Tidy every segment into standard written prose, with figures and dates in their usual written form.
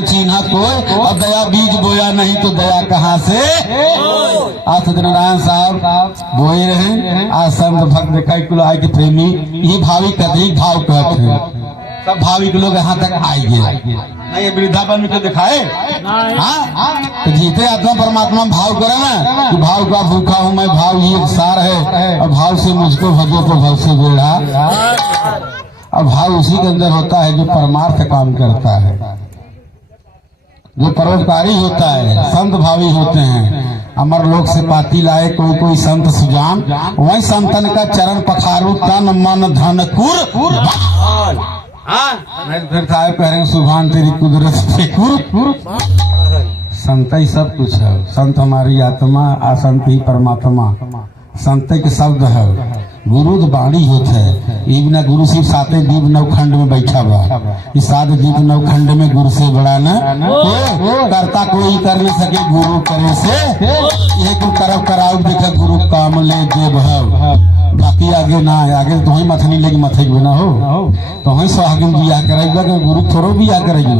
चिन्हा कोई अब दया बीज बोया नहीं तो दया कहाँ से। आज सत्यनारायण साहब बोए रहे, आज संत भक्त देखा कुल आय के प्रेमी ये भावी कहते भाव कहते हैं, सब भाविक लोग यहाँ तक आएंगे नहीं वृद्धापन में तो दिखाए। हाँ तो जीते आत्मा परमात्मा भाव करे ना कि भाव का भूखा हूँ मैं, भाव ही एक सार है और भाव से मुझको भजो तो भव से बेड़ा। अब भाव उसी के अंदर होता है जो परमार्थ काम करता है, जो परोपकारी होता है, संत भावी होते हैं। अमर लोक से पाती लाए कोई कोई संत सुजान, वही संतन का चरण पखारू तन मन धन कुर। साहब कह रहे हैं सुभान तेरी कुदरत से कुर। संत ही सब कुछ है, संत हमारी आत्मा, असंत ही परमात्मा। संत के शब्द है, गुरु तो बाणी होते है। ये बिना गुरु सिर्फ साते दीप नवखंड में बैठा हुआ, इस सात दीप नवखंड में गुरु से बड़ा न करता कोई कर नहीं सके गुरु करे से। ये करब कराऊ देखा गुरु काम ले जो भाव, बाकी आगे ना है। आगे तो ही मथनी लेगी मथे भी ना हो तो वही सुहागिन बियाह करेगा, गुरु थोड़ो बियाह करेगी।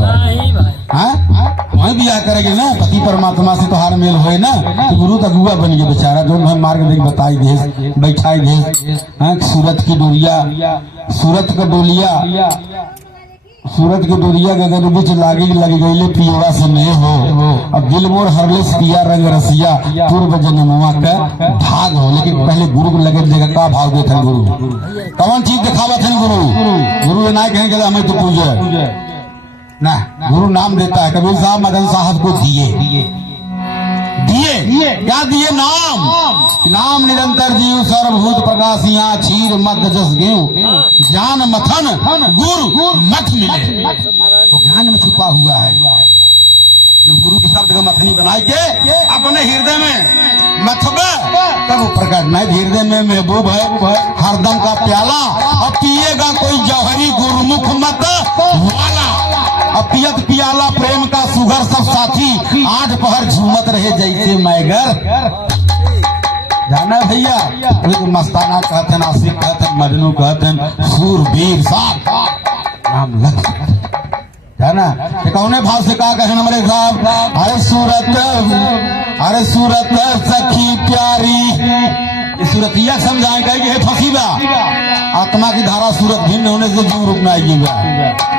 वही बियाह करेगी ना, पति परमात्मा से तो हार मेल होए ना। तो गुरु तो गुआ बन गया बेचारा, जो भाई मार्ग देख बताई दे बैठाई दे। सूरत की डोरिया, सूरत का डोलिया, सूरत के डोरिया के अगर बीच लागी लग गई पियोड़ा से नहीं हो। अब दिल मोर हरले पिया रंग रसिया पूर्व जन्मवा का भाग हो। लेकिन पहले गुरु को लगे देगा का भाव देते हैं गुरु, कौन चीज दिखावत है गुरु। गुरु ना कहेंगे हमें तो पूजे ना, गुरु नाम देता है। कबीर साहब मदन साहब को दिए क्या दिए? नाम। नाम निरंतर जीव सर्वभूत प्रकाश यहाँ क्षीर मध्य जस गेहूं ज्ञान मथन गुरु मथ मिले। वो ज्ञान में छुपा हुआ है। जब गुरु के शब्द का मथनी बनाए के अपने हृदय में मथबे तब वो प्रकट नहीं। हृदय में महबूब है हरदम का प्याला, अब पिएगा कोई जौहरी गुरुमुख मत वाला। अब पियत पियाला प्रेम का सुगर सब साथी, आठ पहर झूमत रहे जैसे मैगर। जाना भैया मस्ताना कहते हैं, आशिक कहते हैं, मजनू कहते हैं, सूरवीर साहब नाम लग जाना। कौने भाव से कहा कहे हमारे साहब, अरे सूरत सखी प्यारी। सूरतिया समझाएंगे कि फंसीबा आत्मा की धारा सूरत भिन्न होने से जीव रुक आएगा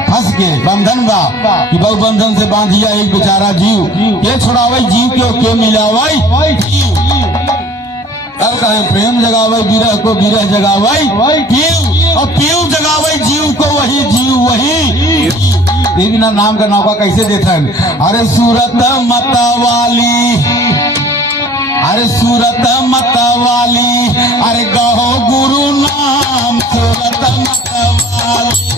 फंस के बंधन बा कि बहु बंधन से बांधिया एक बेचारा जीव के छुड़ावे जीव के मिलावे। तब कहे प्रेम जगावे विरह को विरह जगावे पीव, और पीव जगावे जीव को वही जीव वही। बिना नाम का नौका कैसे देते हैं? अरे सूरत मतवाली, अरे सूरत मतवाली, अरे गहो गुरु नाम सूरत मतवाली,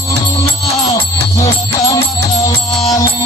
गुरु नाम सूरत मतवाली।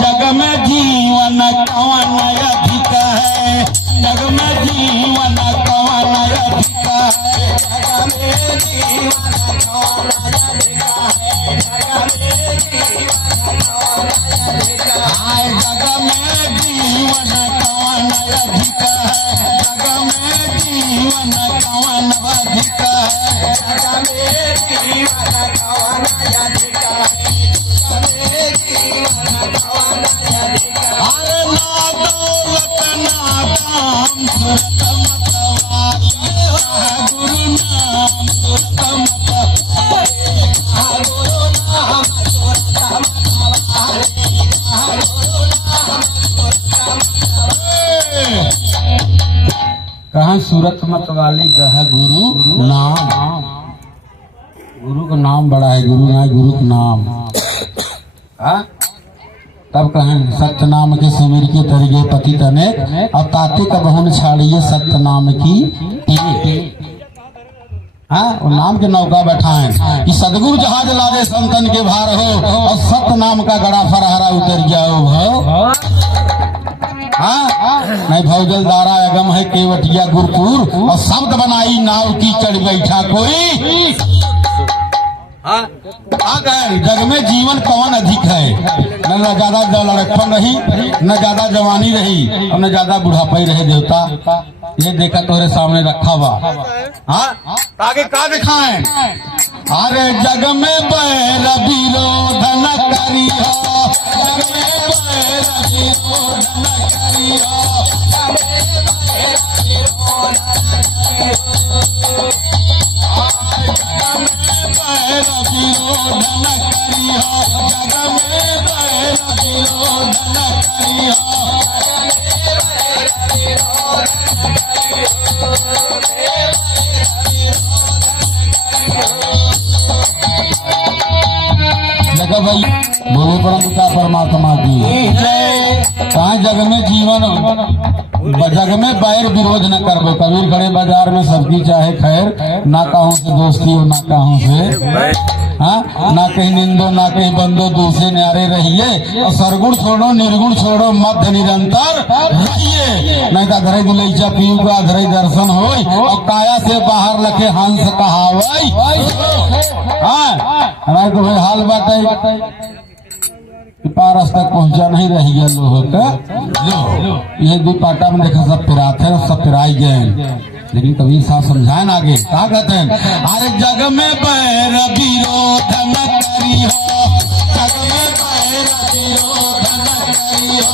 जग में जीवन कवन अधिक है, जग में जीवन कवन अधिक है, जग में जीवन कवन अधिक है, जग में जीवन कवन अधिक है, जग में जीवन कवन अधिक है, जग में जीवन कवन अधिक है, जग में जीवन कवन अधिक है। अरे ना दौलत नाम सूरत मतवाली, कह गुरु नाम सूरत मतवाली, कह गुरु नाम सूरत मतवाली, कह गुरु नाम सूरत मतवाली। कहाँ सूरत मतवाली गह गुरु नाम। गुरु का नाम बड़ा है, गुरु ना गुरु का नाम। तब कहें सत्य नाम के सुमिर के तरीके पति तने, अब ताते का बहुन छाड़िए सत्य नाम की वो नाम के नौका बैठाएं कि सदगुरु जहाज लादे संतन के भार हो, और सत्य नाम का गड़ा फरहरा उतर जाओ भव। नहीं भौजल दारा अगम है केवटिया गुरपुर, और शब्द बनाई नाव की चढ़ बैठा कोई। जग में जीवन कौन अधिक है, न ज्यादा लड़कपन रही, न ज्यादा जवानी रही, और न ज्यादा बुढ़ापा रहे। देवता ये देखा तोरे सामने रखा बा, आगे का दिखाएं। अरे जग में बैर विरोध न करियो, जग में बैर विरोध न करियो, विरोध न करियो, जग में बैर विरोध न करियो। लगा भाई बोले परमपिता परमात्मा की कहा जग में जीवन, जग में बैर विरोध न करबो। कबीर खड़े बाजार में सबकी चाहे खैर, ना कहूँ से दोस्ती हो ना कहूँ से ना कहीं निंदो ना कहीं बंदो, दूसरे न्यारे रहिए, और सरगुण छोड़ो निर्गुण छोड़ो मध्य निरंतर रहिए। नहीं तो अधरे दुलैचा पीऊ का अधरे दर्शन हो, और काया से बाहर लखे हंस कहावई। हमारे तो भाई हाल बात है पारस तक पहुंचा नहीं रही है लोह का। ये दो पाटा में देखा सब पिराते हैं, सब पिराई गए। लेकिन कबीर साहब समझाए आगे क्या कहते हैं। अरे जग में बैर विरोध न करियो, जग में बैर विरोध न करियो,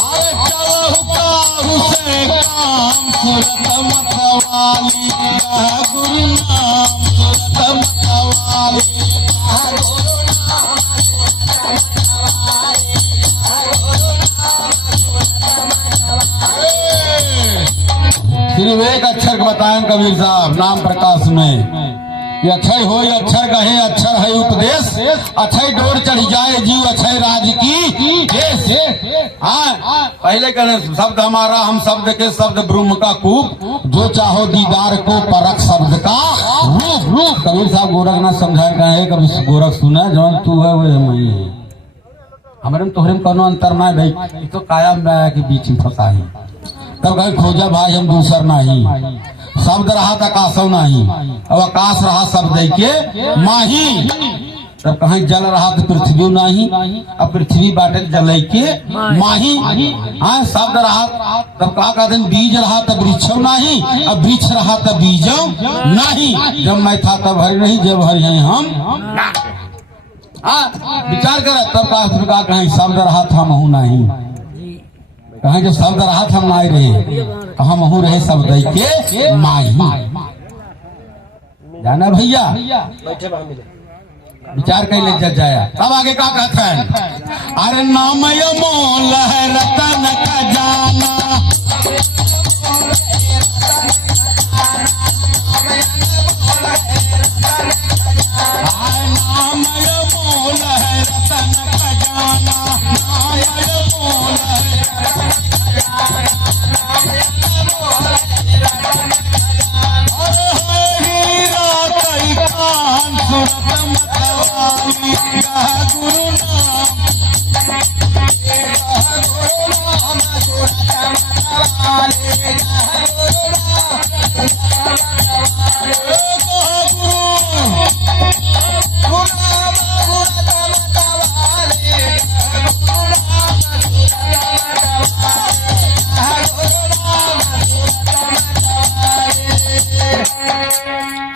अरे चलो काहू से काम सूरत मतवाली, कह गुरु नाम सूरत मतवाली, कह गुरु नाम सिर्फ एक अक्षर को बताएं कबीर साहब नाम प्रकाश में, ये अक्षय हो ये अक्षर कहे, अक्षर है उपदेश, अक्षय डोर चढ़ जाए जीव अक्षय राज की देश। पहले कहें शब्द हमारा हम शब्द के शब्द ब्रह्म का कूप, जो चाहो दीदार को परख शब्द का रूप रूप। कबीर साहब गोरखनाथ समझाए कहे, कभी गोरख सुना जौन तू है वही हम ही है, हमारे में तोहरे में कोनो अंतर ना भाई, तो काया में के बीच में फंसा है। तब कहीं खोजा भाई हम दूसर नहीं, शब्द रहा था आकाशो नहीं, अब आकाश रहा शब्द के माही। तब कहीं जल रहा तो पृथ्वी नहीं, अब पृथ्वी बाटे जल के माही। हाँ शब्द रहा तब कहा कहते बीज रहा तब वृक्ष नहीं, अब वृक्ष रहा तब बीज नहीं। जब मैं था तब हरि नहीं, जब हरि हैं हम विचार कर। तब कहा कहीं शब्द रहा था महू नहीं, कहीं जो शब्द रहा था हम नहीं रहे, कहा महू रहे शब्द के माही। जाना भैया विचार कर ले जाया। तब आगे क्या कहता है। अरे नाम मोल है रतन खजाना, नाम मोल है रतन खजाना, मोल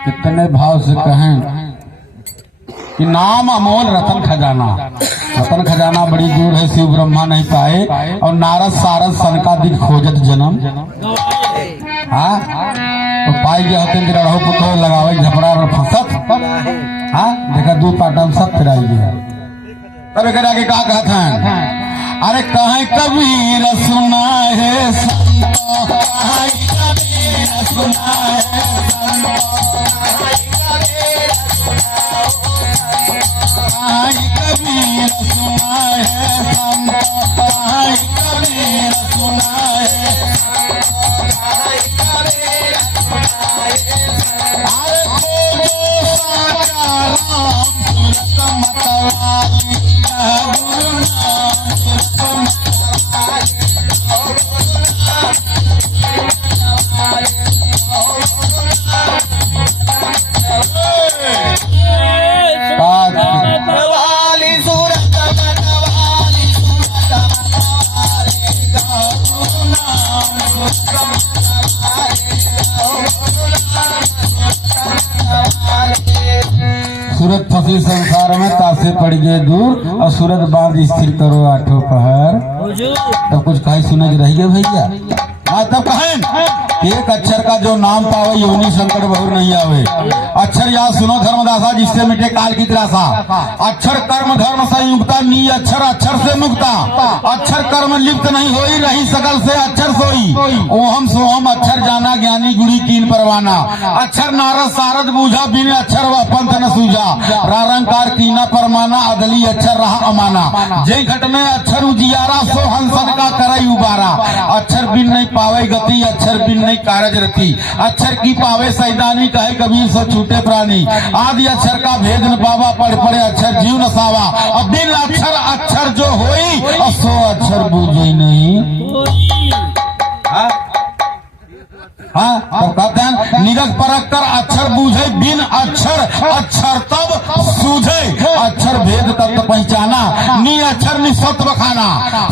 कितने भाव से कहें कि नाम अमोल रतन खजाना। रतन खजाना बड़ी दूर है, शिव ब्रह्मा नहीं पाए, और नारद सारद सनकादिक खोजत जन्म। हाँ तो पाई गए होते रहो पुतो लगावे झपड़ा और फंसत। हाँ देखा दू पाटम सब फिराई गया। तब एक आगे का कहते हैं, अरे कहीं कबीर सुना है संतो, कहीं कबीर सुना है संतो, कहीं कबीर सुना है संतो, कहीं कबीर सुना है। अरे खोजो साचा राम सूरत मतवाली, गुरु नाम सूरत मतवाली। सूरत फंसी संसार में तासे पड़ गए दूर, और सूरत बांध स्थिर करो आठों पहर। तब कुछ कहीं सुने रही है भैया। हाँ तब कहें एक अक्षर का जो नाम पावे योनि संकट बहुर नहीं आवे। अक्षर या सुनो धर्मदासा, जिससे मिटे काल की त्रासा। अक्षर कर्म धर्म संयुक्ता, नी अक्षर अक्षर से मुक्ता। अक्षर कर्म लिप्त नहीं होई, रही सकल से अक्षर सोई। ओहम सोहम अक्षर जाना, ज्ञानी गुड़ी कीन परवाना। अक्षर नारद सारद बूझा, बिन अक्षर वह पंथ न सूझा। रारंकार कीना परमाना, अदली अक्षर रहा अमाना। जय घट में अक्षर उजियारा, सो हंसन का करई उबारा। अक्षर बिन नहीं पावे गति, अक्षर बिन नहीं कारज रति। अक्षर की पावे सैदानी, कहे कबीर सो छूटे प्राणी। आदि अक्षर का भेद न पावा, पढ़ पढ़े अक्षर जीव न सावा। अब बिन अक्षर अक्षर जो होई, और सो अक्षर बूझे नहीं। हाँ तो कहते हैं निरख परख कर अक्षर बूझे, बिन अक्षर अक्षर तब सूझे। अक्षर भेद तब पहचाना, नी अक्षर निस्वत बखाना।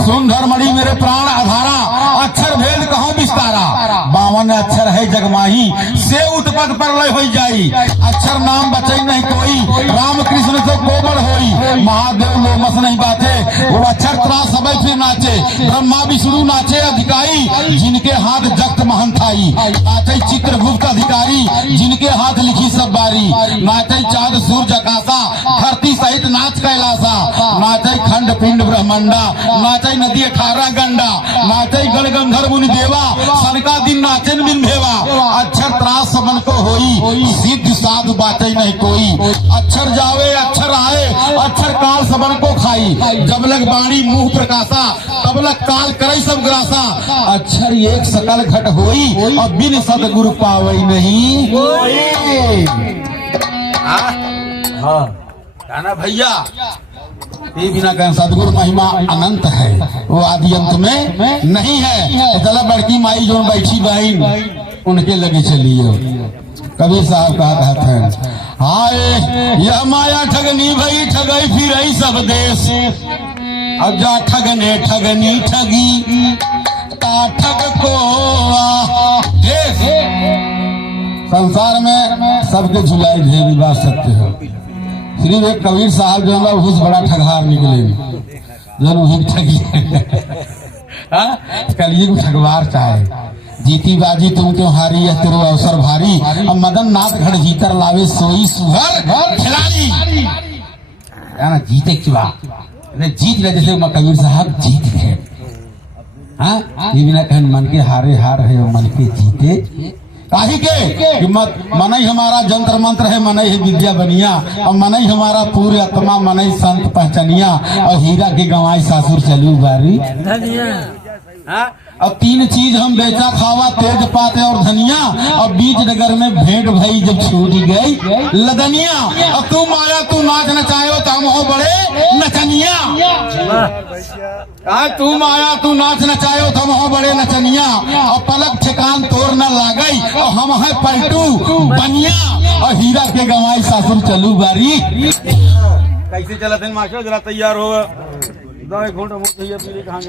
सुन धर्मणि मेरे प्राण आधारा, अक्षर भेद कहो विस्तारा। 52 अक्षर है जगमाही, से उत्पत्त पर लय हो जाई। अक्षर नाम बचे नहीं कोई, राम कृष्ण से कोमल होई। महादेव लोमस नहीं बाते, वो अक्षर त्रास सबे फिर नाचे। ब्रह्मा विष्णु नाचे अधिकारी, जिनके हाथ जगत महंथाई। नाचे चित्रगुप्त अधिकारी, जिनके हाथ लिखी सब बारी। नाचे चाँद सूरज आकाशा, धरती सहित नाच कैलासा। नाचे खंड पिंड ब्रह्मंडा, नाचे नदी 18 गंडा। नाचे गण गंधर्व मुनि देवा, सनका दिन नाचन बिन भेवा। अक्षर त्रास सबन को होई, सिद्ध साधु बातें नहीं कोई। अक्षर जावे अक्षर आए, अक्षर काल सबन को खाई। जब लग बाणी मुंह प्रकाशा, तब लग काल करे सब ग्रासा। अक्षर एक सकल घट होई, और बिन सदगुरु पावई नहीं। हाँ कहना भैया, ये बिना कहें सदगुरु महिमा अनंत है, वो आदि अंत में नहीं है। तो चला बड़की माई जो बैठी बहन, उनके लगे चलिए। कबीर साहब कहा कहते हैं, हाय यह माया ठगनी भई, ठगई फिर सब देश। अब जा ठगने ठगनी ठगी, ठग को संसार में सबके झुलाई भी बात सत्य हो। सिर्फ एक कबीर साहब जो है उस बड़ा ठगहार निकले, जो वही ठगी। कलयुग ठगवार चाहे, जीती बाजी तुम क्यों हारी, यह तेरो अवसर भारी। अब मदन नाथ घड़ जीतर लावे, सोई सुहर खिलाड़ी। ना जीते क्यों, जीत ले जैसे कबीर साहब जीत गए। हाँ ये बिना कहन मन के हारे हार है, और मन के जीते काहे के। मन ही हमारा जंत्र मंत्र है, मन ही विद्या बनिया। और मन ही हमारा पूरे आत्मा, मन ही संत पहचानिया। और हीरा की गंवाई सासुर चलू बारी। और 3 चीज हम बेचा खावा, तेज पाते और धनिया। और बीच नगर में भेंट भई जब छूट गई लदनिया। और तू माया तू नाच नचायो, तम हो बड़े नचनिया। तू माया तू नाच नचायो, तम हो बड़े नचनिया। और पलक ठिकान तोड़ न लागई, और हम है पलटू बनिया। और हीरा के गंवाई सासुर चलू बारी। कैसे चला थे मास्टर, जरा तैयार हो। 2 घंटा मुझे पीली कहां